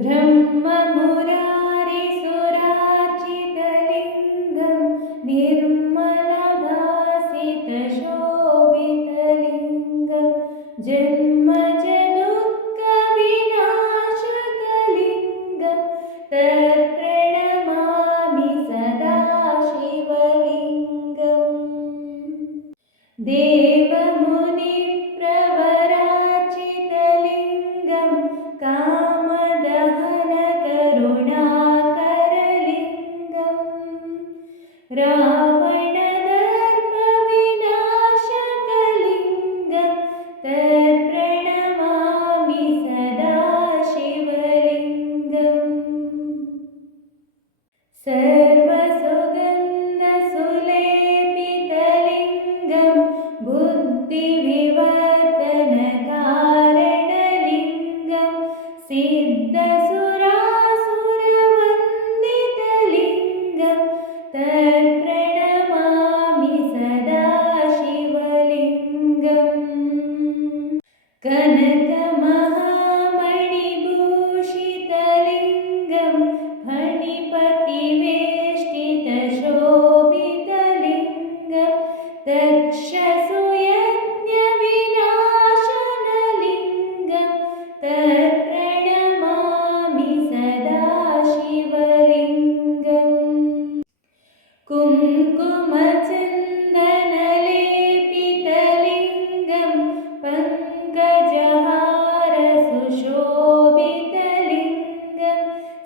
ब्रह्ममुरारिसुरार्चितलिङ्गं निर्मलभासितशोभितलिङ्गं जन्मजदुःखविनाशकलिङ्गं बुद्धिविवर्तनकारणलिङ्गं सिद्धसुरासुरवन्दितलिङ्गं तत्प्रणमामि सदा शिवलिङ्गम् कनकमहामणिभूषितलिङ्गं फणिपतिवेष्टितशोभितलिङ्गं दक्षसुयज्ञविनाशनलिङ्गं कुङ्कुमचन्दनलेपितलिङ्गं पङ्कजहारसुशोभितलिङ्गं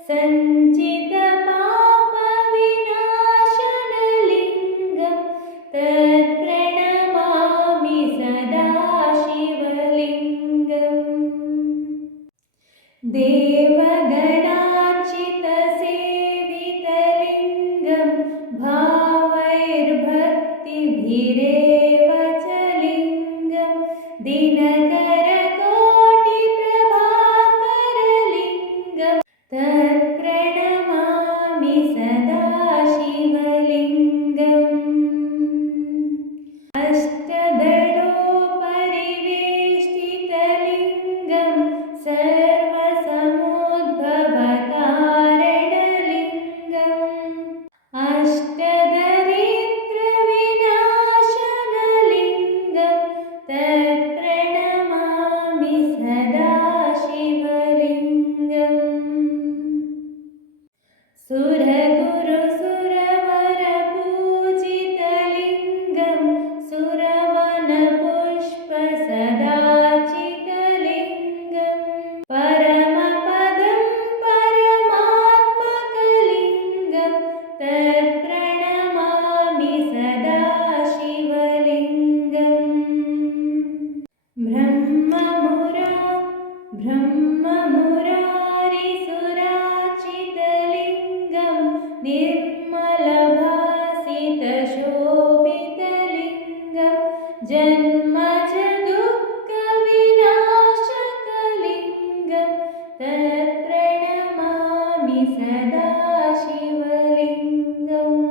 सञ्चितपापविनाशनलिङ्गं तत्प्रणमामि सदा शिवलिङ्गम् देवगणार्चितसेवितलिङ्गं ഗിരേവചലിംഗം ദിനകര കോടി പ്രഭാകരലിംഗം തത്പ്രണമാമി സദാ Then. जन्मज दुःखविनाशकलिङ्ग तत्प्रणमामि सदा शिवलिङ्गम्